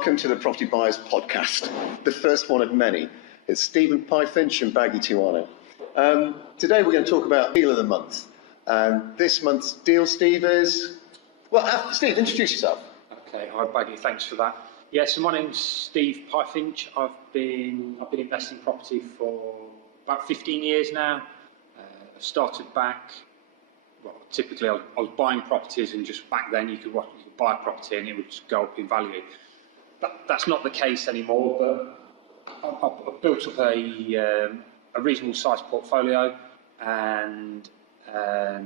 Welcome to the Property Buyers Podcast, the first one of many. It's Stephen Pyfinch and Baggy Tijuana. Today we're going to talk about Deal of the Month. And this month's deal, Steve, is... Well, Steve, introduce yourself. Okay, hi Baggy, thanks for that. Yeah, so my name's Steve Pyfinch. I've been investing in property for about 15 years now. I've started back, well, typically I was buying properties, and just back then you could buy a property and it would just go up in value. That's not the case anymore, but I've built up a reasonable sized portfolio, and now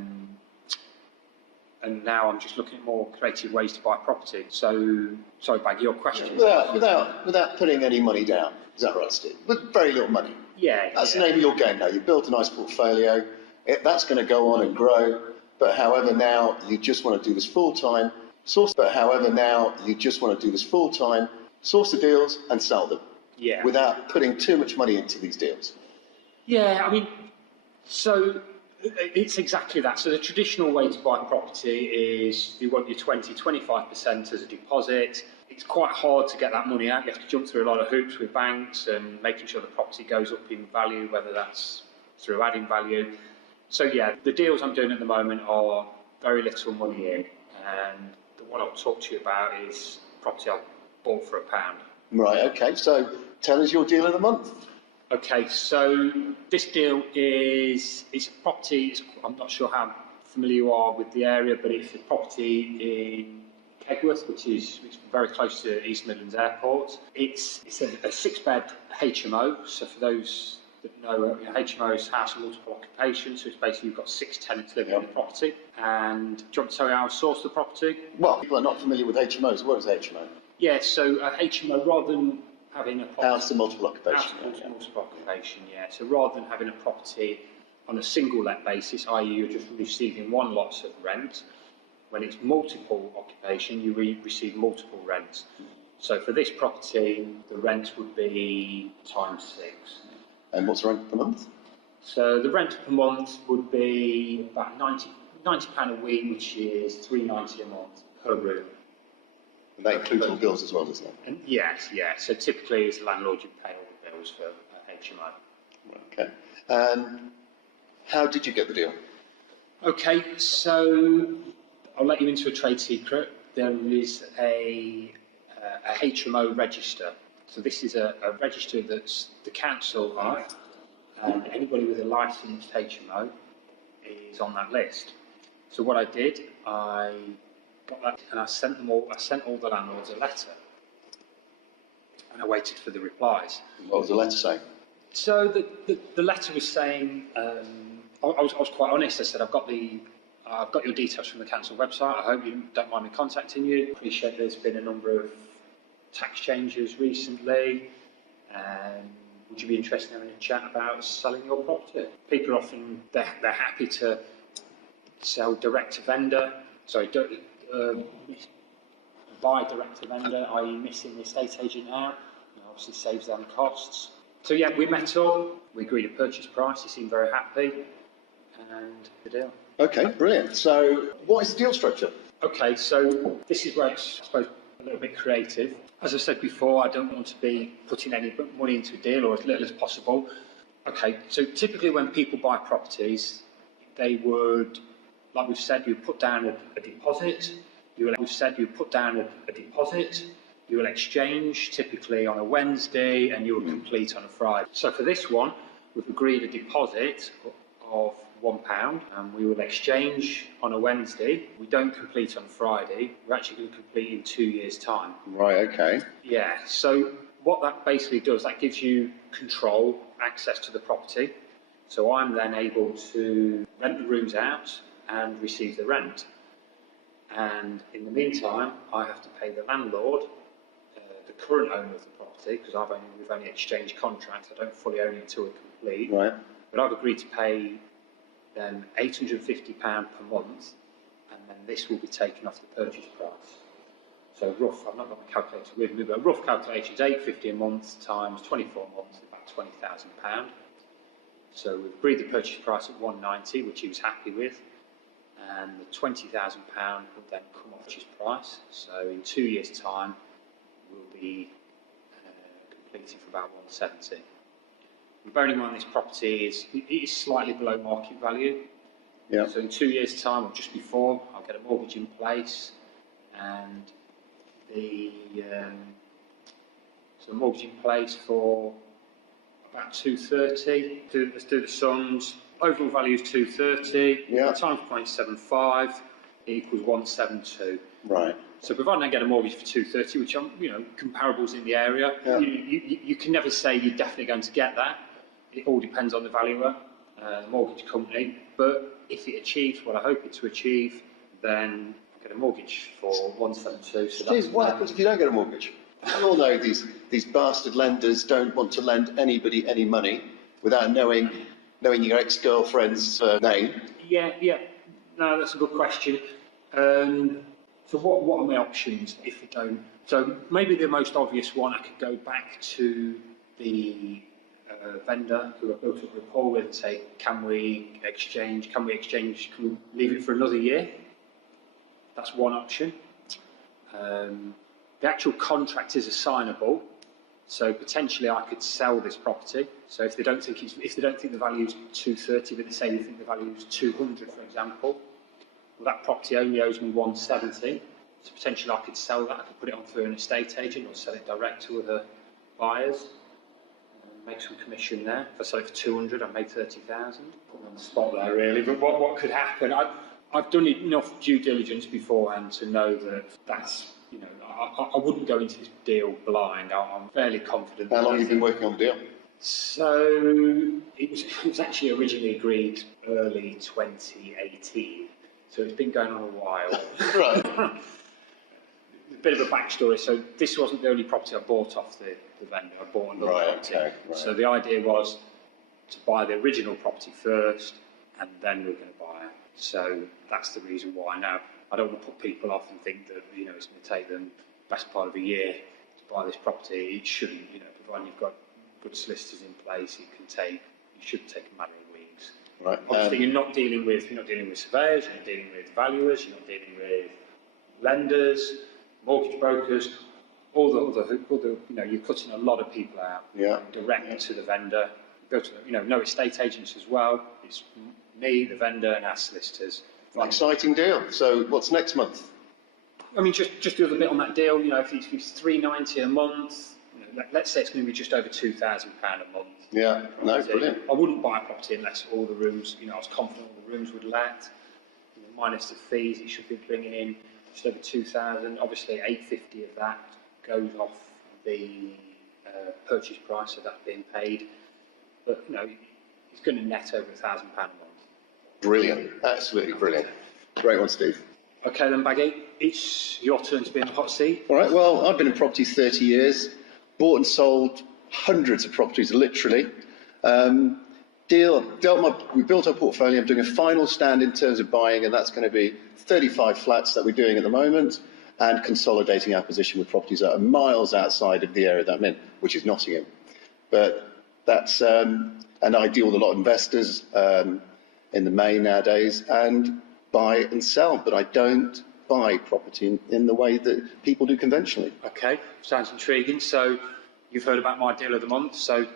I'm just looking at more creative ways to buy property. So, sorry, Baggy, your question. Without putting any money down, is that right, Steve? With very little money. Yeah. That's the name of your game now. You've built a nice portfolio. That's going to go on and grow. But however, now you just want to do this full time. Source the deals and sell them. Yeah. Without putting too much money into these deals. Yeah, I mean, so it's exactly that. So the traditional way to buy property is you want your 20-25% as a deposit. It's quite hard to get that money out. You have to jump through a lot of hoops with banks and making sure the property goes up in value, whether that's through adding value. So yeah, the deals I'm doing at the moment are very little money in, and the one I'll talk to you about is property I bought for £1. Right, okay, so tell us your deal of the month. Okay, so this deal is a property. I'm not sure how familiar you are with the area, but it's a property in Kegworth, which is very close to East Midlands Airport. It's a 6-bed HMO. So for those that know, HMO is house of multiple occupation. So it's basically you've got 6 tenants living in the property. And do you want to tell me how I sourced the property? Well, people are not familiar with HMOs. What is HMO? Yeah, so a HMO, rather than having a property, house of multiple occupation. House of multiple occupation, yeah. So rather than having a property on a single let basis, i.e. you're just receiving one lot of rent, when it's multiple occupation, you receive multiple rents. So for this property, the rent would be times 6. And what's the rent per month? So the rent per month would be about £90 a week, which is £3.90 a month per room. And that includes all bills as well, doesn't it? And yes, yeah. So typically, as a landlord, you pay all the bills for HMO. Okay. And how did you get the deal? Okay, so I'll let you into a trade secret. There is a HMO register. So this is a register that's the council are, and anybody with a licensed HMO is on that list. So what I did, I got that, and I sent all the landlords a letter, and I waited for the replies. What was the letter saying? So the letter was saying, I was quite honest. I said, I've got your details from the council website. I hope you don't mind me contacting you. Appreciate there's been a number of tax changes recently. Would you be interested in having a chat about selling your property? People are often they're happy to sell direct to vendor. Sorry, buy direct to vendor, i.e. missing the estate agent out. Obviously saves them costs. So yeah, we met up, we agreed a purchase price, he seemed very happy, and the deal. Okay, brilliant. So what is the deal structure? Okay, so this is where it's, I suppose, a little bit creative. As I said before, I don't want to be putting any money into a deal, or as little as possible. Okay, so typically when people buy properties, they would, like we've said, you put down a deposit. You will exchange typically on a Wednesday, and you will complete on a Friday. So for this one, we've agreed a deposit of £1, and we will exchange on a Wednesday. We don't complete on Friday. We're actually going to complete in 2 years' time. Right. Okay. Yeah. So what that basically does, that gives you control, access to the property. So I'm then able to rent the rooms out and receive the rent. And in the meantime, I have to pay the landlord, the current owner of the property, because we've only exchanged contracts. I don't fully own it until we complete. Right. But I've agreed to pay them £850 per month, and then this will be taken off the purchase price. So I've not got my calculator with me, but rough calculation is £850 a month times 24 months, about £20,000. So we've agreed the purchase price at £190, which he was happy with. And the £20,000 would then come off his price. So in 2 years' time, we'll be be completing for about 170. And bearing in mind this property is slightly below market value. Yeah. So in 2 years' time, or just before, I'll get a mortgage in place, and the mortgage in place for about 230. Let's do the sums. Overall value is 230. Yeah. Times 0.75 equals 172. Right. So providing I get a mortgage for 230, which I'm, comparables in the area, Yeah. you can never say you're definitely going to get that. It all depends on the valuer, the mortgage company. But if it achieves what I hope it to achieve, then I get a mortgage for 172. So Steve, what happens if you don't get a mortgage? We all know these bastard lenders don't want to lend anybody any money without knowing your ex-girlfriend's name. Yeah. No, that's a good question. So what are my options if you don't? So maybe the most obvious one, I could go back to the vendor who I built up a rapport with and say, can we exchange, can we leave it for another year? That's one option. The actual contract is assignable, so potentially I could sell this property. So if they don't think the value is 230, but they say they think the value is 200, for example, well, that property only owes me 170. So potentially I could sell that. I could put it on through an estate agent or sell it direct to other buyers. Make some commission there. If I sell it for 200, I make 30,000. Put me on the spot there, really. But what could happen? I've done enough due diligence beforehand to know that that's, I wouldn't go into this deal blind. I'm fairly confident. How long have you been working on the deal? So it was actually originally agreed early 2018. So it's been going on a while. Right. A bit of a backstory. So this wasn't the only property I bought off the vendor. I bought another property. Okay, right. So the idea was to buy the original property first, and then we were going to buy it. So that's the reason why. Now, I don't want to put people off and think that it's going to take them the best part of a year to buy this property. It shouldn't. Providing you've got good solicitors in place, it should take a matter of weeks. Right. Obviously, you're not dealing with surveyors, you're not dealing with valuers, you're not dealing with lenders, mortgage brokers, all the you're cutting a lot of people out. Yeah. Direct to the vendor. Go to no estate agents as well. It's me, the vendor, and our solicitors. Exciting deal. So what's next month? I mean, just the other bit on that deal. If it's $390 a month, let's say it's going to be just over £2,000 a month. Yeah. No, brilliant. I wouldn't buy a property unless all the rooms, I was confident all the rooms would let. Minus the fees, it should be bringing in just over 2,000. Obviously, 850 of that goes off the purchase price of that being paid. But it's going to net over £1,000 a month. Brilliant. Absolutely brilliant. Great one, Steve. Okay then, Baggy, it's your turn to be in the hot seat. All right. Well, I've been in property 30 years, bought and sold hundreds of properties, literally. We built our portfolio. I'm doing a final stand in terms of buying, and that's going to be 35 flats that we're doing at the moment, and consolidating our position with properties that are miles outside of the area that I'm in, which is Nottingham. But that's, and I deal with a lot of investors in the main nowadays, and buy and sell, but I don't buy property in the way that people do conventionally. Okay, sounds intriguing. So you've heard about my deal of the month, so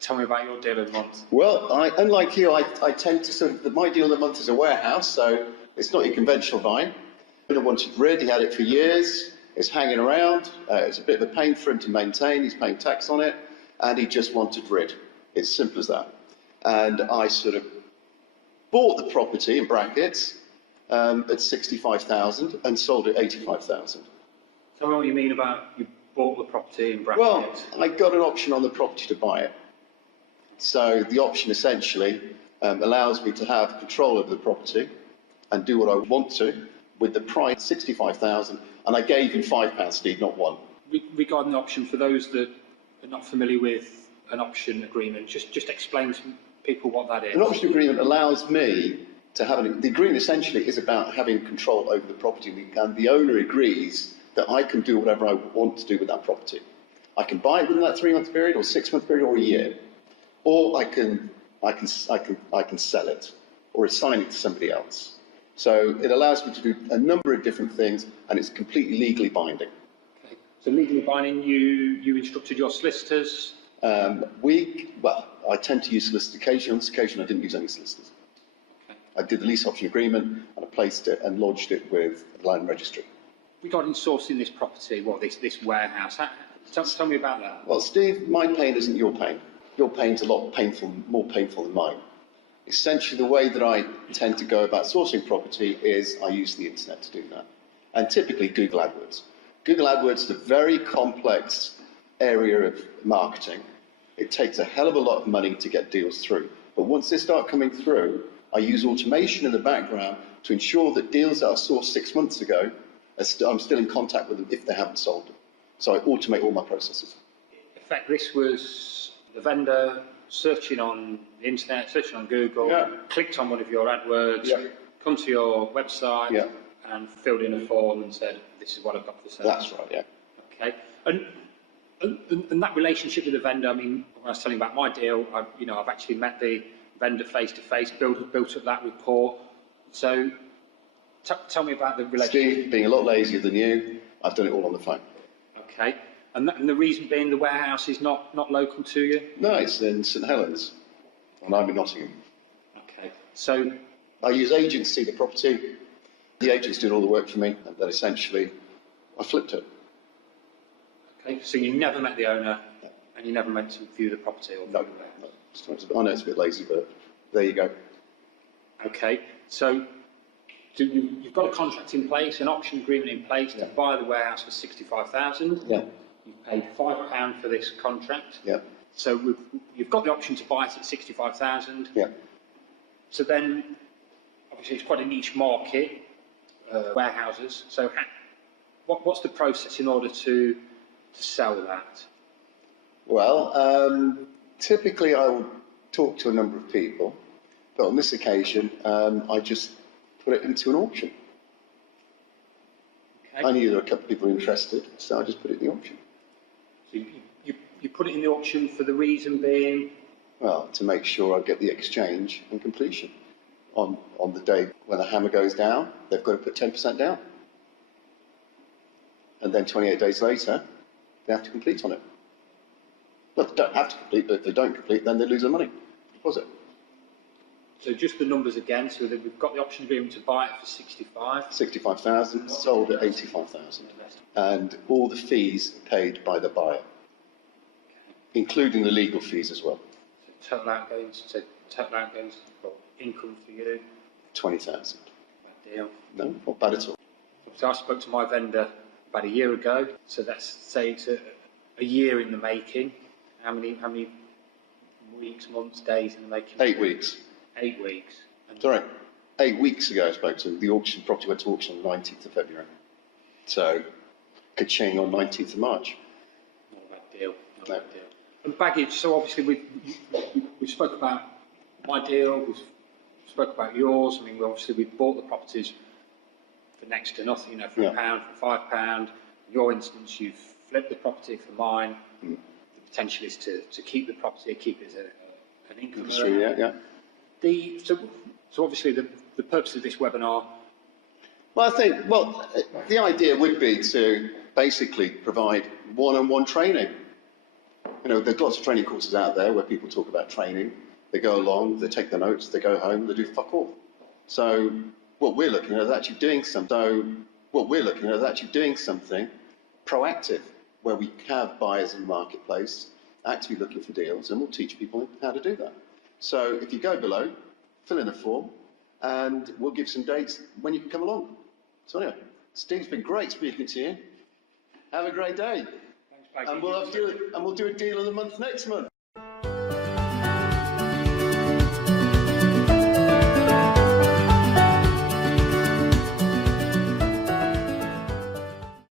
tell me about your deal of the month. Well, unlike you, I tend to my deal of the month is a warehouse, so it's not your conventional buying. I wanted rid, he had it for years, it's hanging around, it's a bit of a pain for him to maintain, he's paying tax on it, and he just wanted rid. It's simple as that. And I sort of bought the property, in brackets, at 65,000 and sold it 85,000. Tell me what you mean about you bought the property in brackets. Well, I got an option on the property to buy it. So the option essentially allows me to have control over the property and do what I want to with the price 65,000, and I gave him £5, Steve, not one. Regarding the option, for those that are not familiar with an option agreement, just explain to people what that is. An option agreement allows me to have the agreement essentially is about having control over the property, and the owner agrees that I can do whatever I want to do with that property. I can buy it within that 3-month period, or 6-month period, or a year, or I can sell it or assign it to somebody else. So it allows me to do a number of different things, and it's completely legally binding. Okay. So legally binding, you instructed your solicitors. Well, I tend to use solicitors occasionally. On this occasion, I didn't use any solicitors. Okay. I did the lease option agreement and I placed it and lodged it with the land registry. Regarding sourcing this property, this warehouse, tell me about that. Well, Steve, my pain isn't your pain. Your pain's a lot more painful than mine. Essentially, the way that I tend to go about sourcing property is I use the internet to do that. And typically Google AdWords. Google AdWords is a very complex area of marketing. It takes a hell of a lot of money to get deals through. But once they start coming through, I use automation in the background to ensure that deals that I sourced 6 months ago, I'm still in contact with them if they haven't sold them. So I automate all my processes. In fact, this was the vendor searching on the internet, searching on Google, clicked on one of your AdWords, come to your website, and filled in a form and said, "This is what I've got for sale." That's right, yeah. Okay, and that relationship with the vendor. I mean, when I was telling you about my deal, I've actually met the vendor face to face, built up that rapport. So, tell me about the relationship. Steve, being a lot lazier than you, I've done it all on the phone. Okay, and the reason being the warehouse is not local to you? No, it's in St Helens, and I'm in Nottingham. Okay, so I use agents to see the property. The agents did all the work for me, and then essentially I flipped it. okay, so you never met the owner, and you never went to view the property or No, I know it's a bit lazy, but there you go. Okay, so you've got a contract in place, an option agreement in place to buy the warehouse for 65,000. Yeah. You've paid £5 for this contract. Yeah. So you've got the option to buy it at 65,000. Yeah. So then, obviously, it's quite a niche market, warehouses. So what's the process in order to sell that? Well, typically I will talk to a number of people, but on this occasion, I just put it into an auction. Okay. I knew there were a couple of people interested, so I just put it in the auction. So you put it in the auction for the reason being? Well, to make sure I get the exchange and completion. On the day when the hammer goes down, they've got to put 10% down. And then 28 days later, they have to complete on it. Well, they don't have to complete, but if they don't complete, then they lose their money. Deposit. So just the numbers again, so that we've got the option agreement to buy it for 65,000, sold at 85,000. And all the fees paid by the buyer, including the legal fees as well. So total outgoings, well, income for you? 20,000. Bad deal. No, not bad at all. So I spoke to my vendor about a year ago, so let's say it's a year in the making. How many weeks, months, days in the making? 8 weeks. 8 weeks. Sorry, 8 weeks ago I spoke to him. The auction, property went to auction on the 19th of February. So, ka-ching on 19th of March. Not a bad deal. Not a bad deal. And baggage, so obviously we spoke about my deal, we spoke about yours. I mean, we bought the properties for next to nothing, for £1, for £5. In your instance, you've flipped the property for mine. The potential is to keep the property, keep it as an income. Industry, yeah. So obviously the purpose of this webinar. Well, the idea would be to basically provide one-on-one training. There's lots of training courses out there where people talk about training. They go along, they take the notes, they go home, they do fuck all. So what we're looking at is actually doing something proactive, where we have buyers in the marketplace actively looking for deals, and we'll teach people how to do that. So if you go below, fill in a form, and we'll give some dates when you can come along. So anyway, Steve's been great speaking to you. Have a great day. Thanks, Peggy. And we'll do a deal of the month next month.